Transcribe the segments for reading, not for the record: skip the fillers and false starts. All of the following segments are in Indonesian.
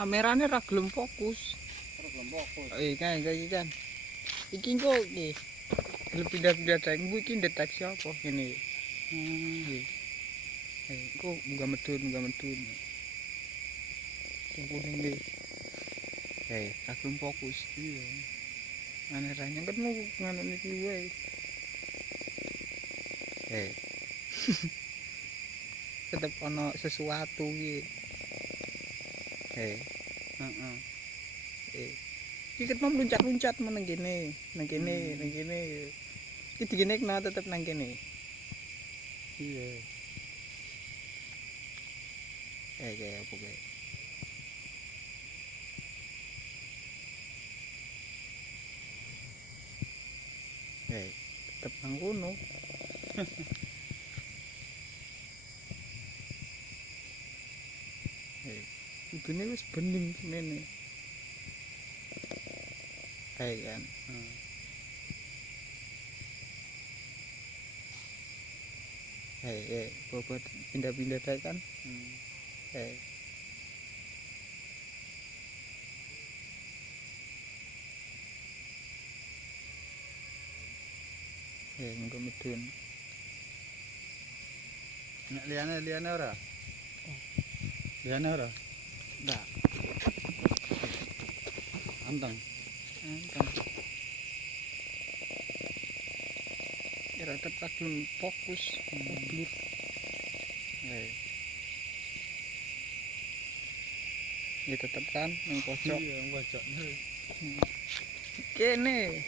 Kamerane ra gelem fokus. Kan kan. Iki kok iki. Gelem pindah-pindah daeng bu iki deteksi apa ngene. Nggih. Kok munggah medun. Sing kuning iki. Ra gelem fokus. Iya. Aneh ra nyengketmu ngono niki wae. Tetep ana sesuatu iki. Heeh. Iki ket meluncat-luncat meneng kene, nang kene. Iki digene kena tetep nang kene. Iya. Kayak apa kayak. Tetep nang kono. Ibune wis bening ngene. Kan. Bobot pindah-pindah dae kan. Engko medun. Nek liyane ora? Liyane ora? Ndak. Anteng. Kira tetep kadung fokus blur. Ya tetep kan nang pojok. Iya, pojok. Kene.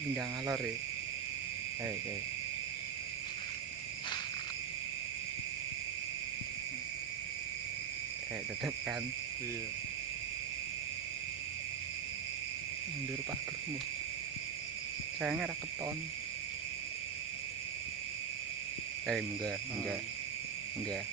Pindah ngalor ya. Tetep kan. Iya. Mundur pagermu. Sayangnya ra keton. Enggak.